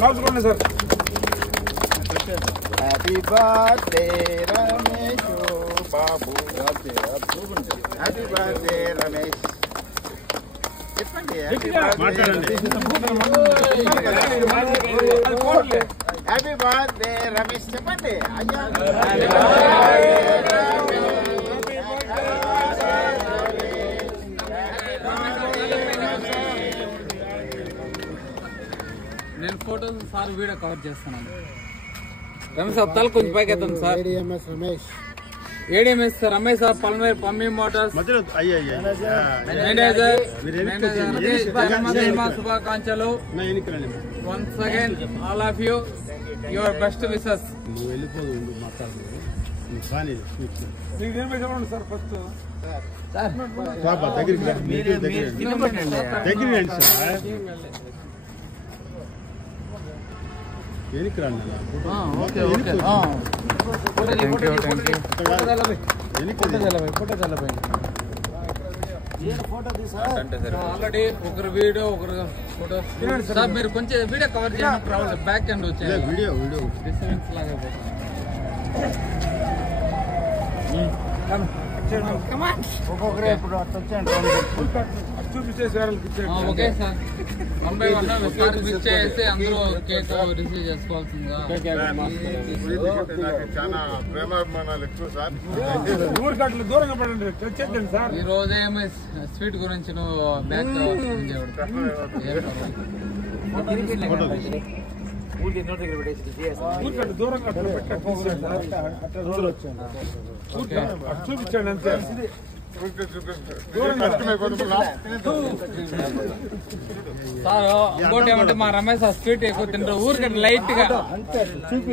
కాల్చుకోండి sir. Happy birthday Ramesh Babu. Happy birthday Ramesh. చెప్పండి happy birthday Ramesh చెప్పండి. అయ్యా నేను ఫోటోస్ సార్ వీడియో కవర్ చేస్తున్నాను. రమేష్ సార్ తల కొంచెం పైకి ఎత్తండి సార్. ఏడిఎంఎస్ రమేష్ సార్ పల్మేర్ పంబీ మోటార్స్ మేనేజర్ శుభాకాంక్షలు. Once again all of you your best wishes. Sir first already ఒకరు వీడియో ఒకరు ఫోటో సార్. మీరు కొంచెం వీడియో కవర్ చేయండి. రావాలి బ్యాక్ ఎండ్ వచ్చాయి వీడియో డిస్టర్బెన్స్ లాగా ఒక్కొక్కరే ఇప్పుడు ఓకే సార్. 1 by 1 సార్ చేసి అందరూ కేక్ రిసీవ్ చేసుకోవాల్సిందిగా. చాలా ప్రేమాభిమానాలు ఎక్కువ సార్. దూరంగా పడండి. తెచ్చేద్దండి సార్. ఈ రోజు ఏమి స్వీట్ గురించి నువ్వు బ్యాక్ దూరంగా చూపించండి అంతే. సార్ ఇంకోటి ఏమంటే మా రమేష్ ఆ స్వీట్ ఎక్కువ తింటారు. ఊరికంటే లైట్ గా చూపి